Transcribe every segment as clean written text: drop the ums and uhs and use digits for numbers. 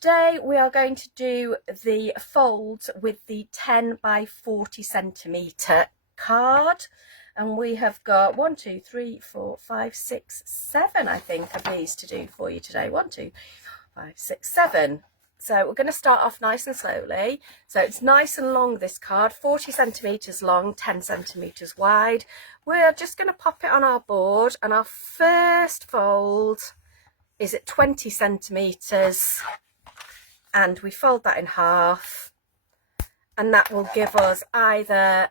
today we are going to do the folds with the 10 by 40 centimetre card, and we have got 1, 2, 3, 4, 5, 6, 7 I think of these to do for you today. 1, 2, 5, 6, 7. So we're going to start off nice and slowly. So it's nice and long, this card, 40 centimetres long, 10 centimetres wide. We're just going to pop it on our board, and our first fold is at 20 centimetres, and we fold that in half, and that will give us either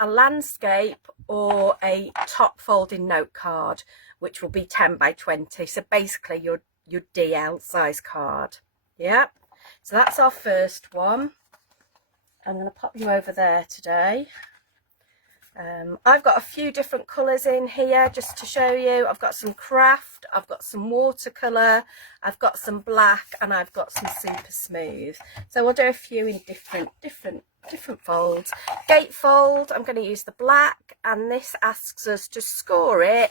a landscape or a top folding note card, which will be 10 by 20. So basically your DL size card. Yeah, so that's our first one. I'm going to pop you over there today. I've got a few different colours in here just to show you. I've got some craft, I've got some watercolour, I've got some black, and I've got some super smooth. So we'll do a few in different folds. Gatefold, I'm going to use the black, and this asks us to score it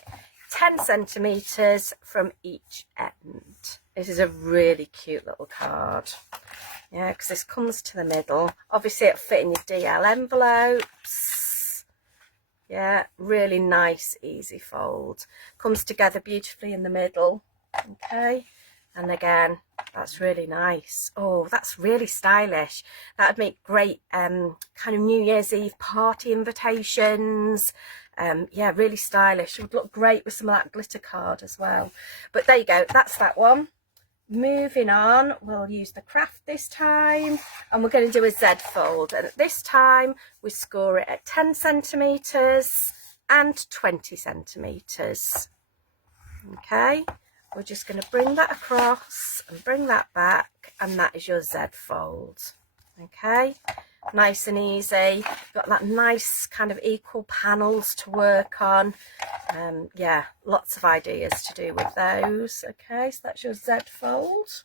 10 centimetres from each end. This is a really cute little card. Yeah, because this comes to the middle. Obviously it'll fit in your DL envelopes. Yeah, really nice, easy fold. Comes together beautifully in the middle. Okay, and again, that's really nice. Oh, that's really stylish. That would make great kind of New Year's Eve party invitations. Yeah, really stylish. It would look great with some of that glitter card as well. But there you go, that's that one. Moving on, we'll use the craft this time, and we're going to do a Z fold, and this time we score it at 10 centimetres and 20 centimetres. Okay, we're just going to bring that across and bring that back, and that is your Z fold. Okay, nice and easy. Got that nice kind of equal panels to work on. Yeah, lots of ideas to do with those. Okay, so that's your Z fold.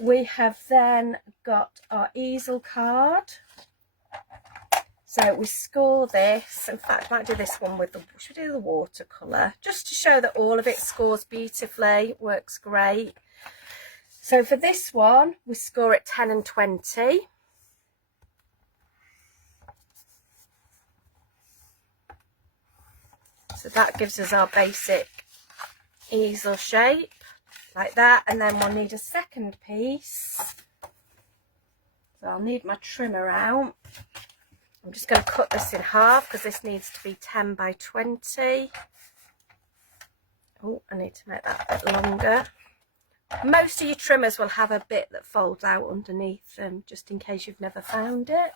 We have then got our easel card. So we score this. In fact, I might do this one with the, should we do the watercolour, just to show that all of it scores beautifully, works great. So for this one, we score it 10 and 20. So that gives us our basic easel shape, like that. And then we'll need a second piece. So I'll need my trimmer out. I'm just going to cut this in half because this needs to be 10 by 20. Oh, I need to make that a bit longer. Most of your trimmers will have a bit that folds out underneath them, just in case you've never found it.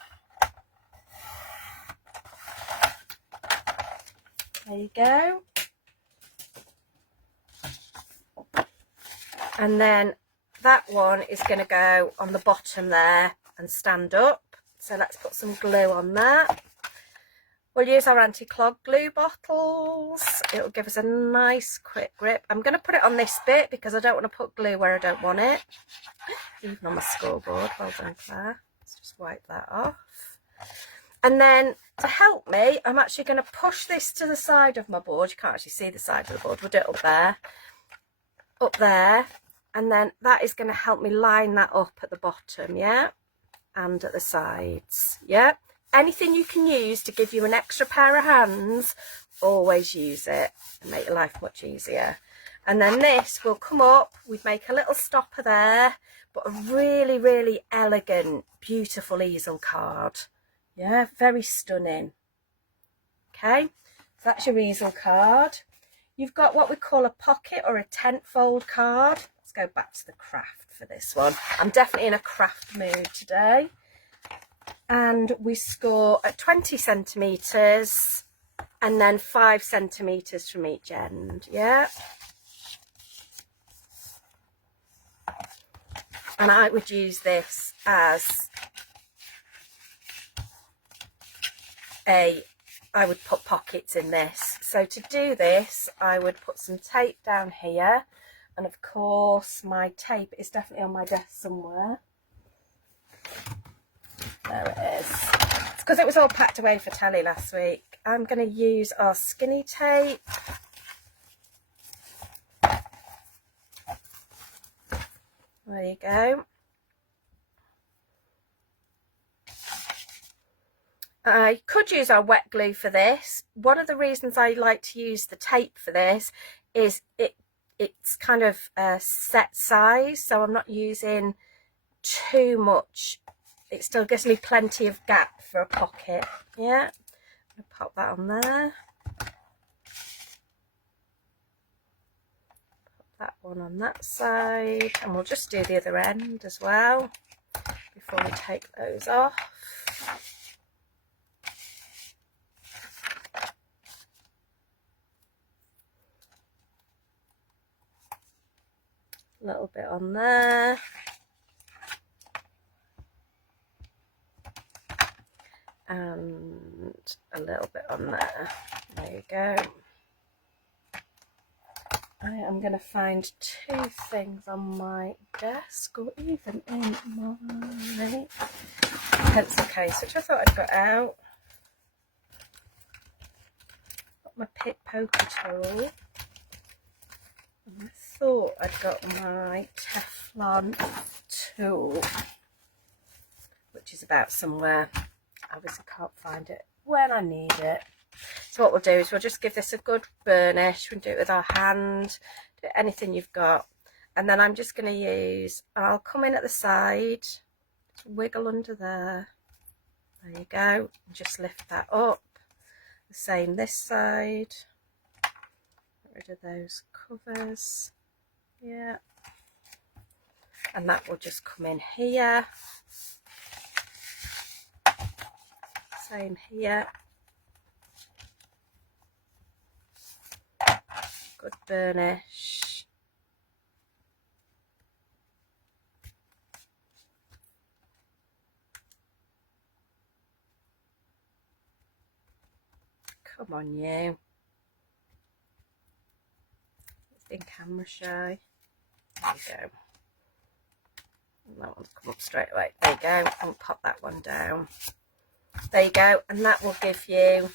There you go. And then that one is going to go on the bottom there and stand up. So let's put some glue on that. We'll use our anti-clog glue bottles. It will give us a nice quick grip. I'm going to put it on this bit because I don't want to put glue where I don't want it. Even on my scoreboard. Well done, Claire. Let's just wipe that off. And then to help me, I'm actually going to push this to the side of my board. You can't actually see the side of the board. We'll do it up there. Up there. And then that is going to help me line that up at the bottom, yeah? And at the sides, yeah? Anything you can use to give you an extra pair of hands, always use it and make your life much easier. And then this will come up, we'd make a little stopper there, but a really, really elegant, beautiful easel card. Yeah, very stunning. Okay, so that's your easel card. You've got what we call a pocket or a tent fold card. Let's go back to the craft for this one. I'm definitely in a craft mood today. And we score at 20 centimetres and then 5 centimetres from each end, yeah? And I would use this as I would put pockets in this. So to do this, I would put some tape down here. And of course, my tape is definitely on my desk somewhere. There it is. It's because it was all packed away for telly last week. I'm going to use our skinny tape. There you go. I could use our wet glue for this. One of the reasons I like to use the tape for this is it's kind of a set size, so I'm not using too much. It still gives me plenty of gap for a pocket. Yeah, I'm gonna pop that on there. Put that one on that side, and we'll just do the other end as well before we take those off. A little bit on there. And a little bit on there. There you go. I am going to find two things on my desk, or even in my pencil case, which I thought I'd got out. Got my pit poker tool. And I thought I'd got my Teflon tool, which is about somewhere. Obviously can't find it when I need it. So what we'll do is we'll just give this a good burnish. We'll do it with our hand, do anything you've got. And then I'm just going to use, I'll come in at the side, just wiggle under there. There you go. And just lift that up. The same this side. Get rid of those covers. Yeah. And that will just come in here. Same here. Good burnish. Come on, you. It's been camera shy. There you go. And that one's come up straight away. There you go. I'll pop that one down. There you go, and that will give you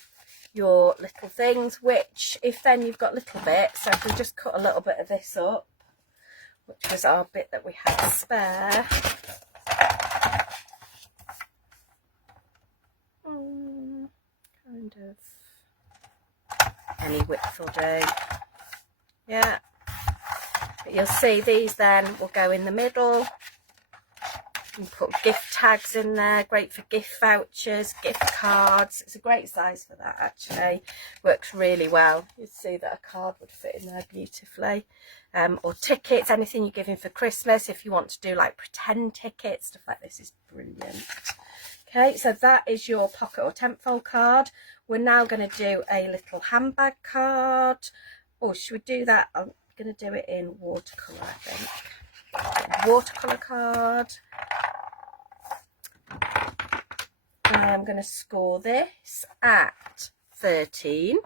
your little things, which if then you've got little bits, so if we just cut a little bit of this up, which was our bit that we had spare. Kind of any width will do. Yeah, but you'll see these then will go in the middle. You can put gift tags in there, great for gift vouchers, gift cards. It's a great size for that actually. Works really well. You'd see that a card would fit in there beautifully. Or tickets, anything you're giving for Christmas. If you want to do like pretend tickets, stuff like this is brilliant. Okay, so that is your pocket or tent fold card. We're now going to do a little handbag card. Or should we do that? I'm going to do it in watercolour, I think. Watercolour card. I'm going to score this at 13,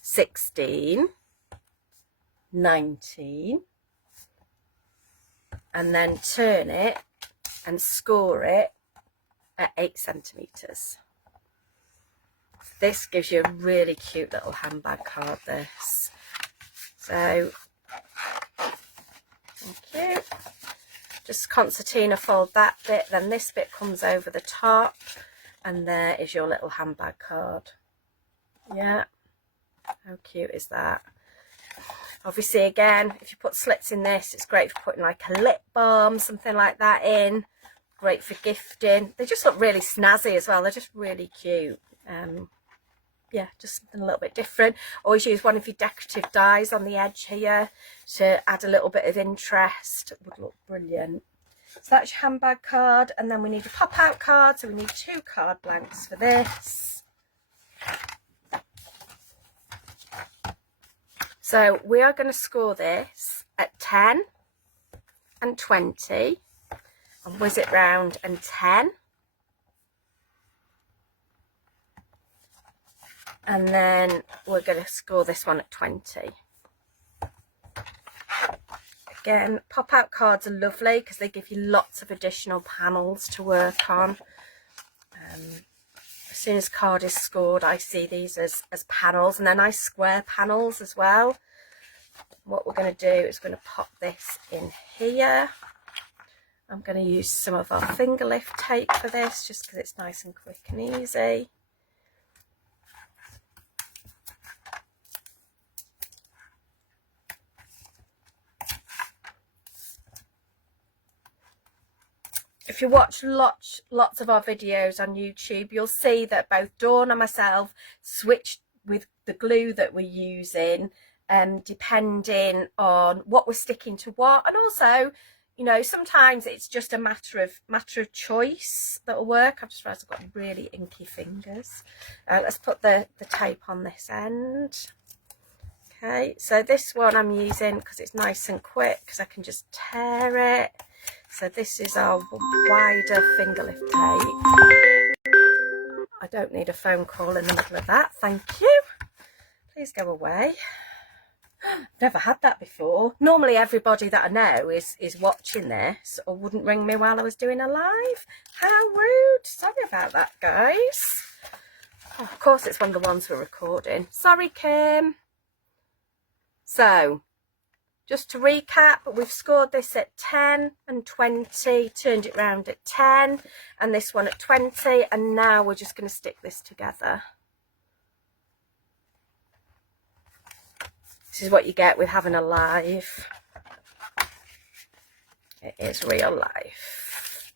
16, 19, and then turn it and score it at 8 centimetres. This gives you a really cute little handbag card, this. So, thank you. Just concertina fold that bit, then this bit comes over the top, and there is your little handbag card. Yeah, how cute is that? Obviously, again, if you put slits in this, it's great for putting like a lip balm, something like that in. Great for gifting. They just look really snazzy as well. They're just really cute. Yeah, just something a little bit different. Always use one of your decorative dies on the edge here to add a little bit of interest. It would look brilliant. So that's your handbag card, and then we need a pop-out card, so we need 2 card blanks for this. So we are going to score this at 10 and 20 and whiz it round, and 10. And then we're going to score this one at 20. Again, pop-out cards are lovely because they give you lots of additional panels to work on. As soon as card is scored, I see these as panels, and they're nice square panels as well. What we're going to do is going to pop this in here. I'm going to use some of our finger lift tape for this, just because it's nice and quick and easy. If you watch lots of our videos on YouTube, you'll see that both Dawn and myself switched with the glue that we're using, depending on what we're sticking to what, and also, you know, sometimes it's just a matter of choice that'll work. I've just realised I've got really inky fingers. Let's put the tape on this end. Okay, so this one I'm using because it's nice and quick, because I can just tear it. So this is our wider finger lift tape. I don't need a phone call in the middle of that, thank you. Please go away. I've never had that before. Normally everybody that I know is watching this or wouldn't ring me while I was doing a live. How rude. Sorry about that, guys. Oh, of course it's one of the ones we're recording. Sorry, Kim. So, just to recap, we've scored this at 10 and 20, turned it round at 10, and this one at 20, and now we're just going to stick this together. This is what you get with having a live. It is real life.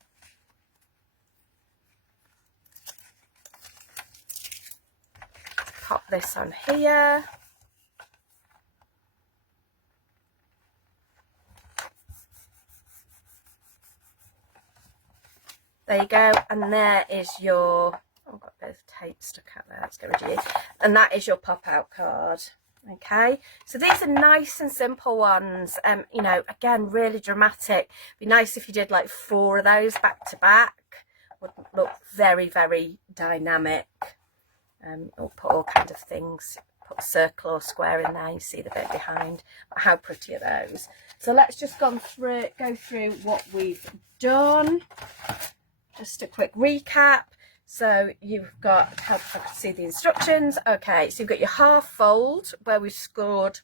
Pop this on here. There you go, and there is your, oh, I've got a bit of tape stuck out there, let's get rid of you. And that is your pop-out card. Okay, so these are nice and simple ones, you know, again, really dramatic. Be nice if you did like 4 of those back to back. Would look very, very dynamic. Or put all kinds of things, put a circle or square in there, you see the bit behind. But how pretty are those? So let's just go through what we've done. Just a quick recap. So you've got, help if I can see the instructions. Okay, so you've got your half fold where we've scored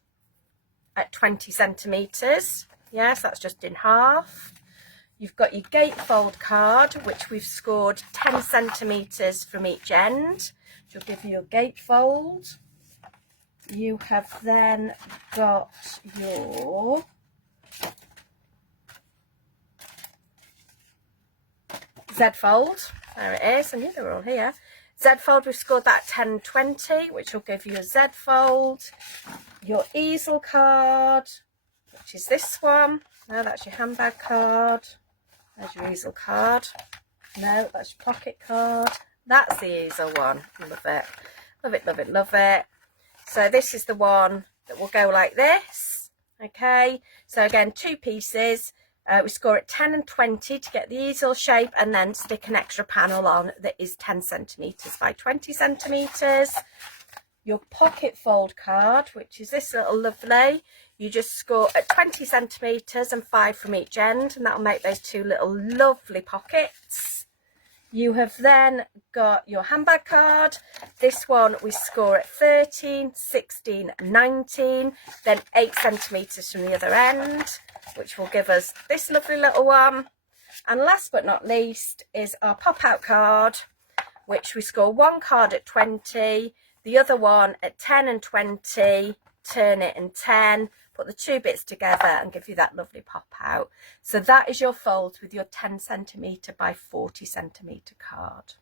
at 20 centimetres. Yes, that's just in half. You've got your gatefold card, which we've scored 10 centimetres from each end, which will give you your gatefold. You have then got your Z-fold. There it is. I knew they were all here. Z-fold, we've scored that 10, 20, which will give you a Z-fold. Your easel card, which is this one. No, that's your handbag card. There's your easel card. No, that's your pocket card. That's the easel one. Love it. Love it, love it, love it. So this is the one that will go like this. Okay, so again, 2 pieces. We score at 10 and 20 to get the easel shape, and then stick an extra panel on that is 10 centimetres by 20 centimetres. Your pocket fold card, which is this little lovely, you just score at 20 centimetres and 5 from each end, and that'll make those 2 little lovely pockets. You have then got your handbag card. This one we score at 13, 16, 19, then 8 centimetres from the other end, which will give us this lovely little one. And last but not least is our pop-out card, which we score 1 card at 20, the other one at 10 and 20, turn it and 10, put the 2 bits together and give you that lovely pop-out. So that is your fold with your 10 centimetre by 40 centimetre card.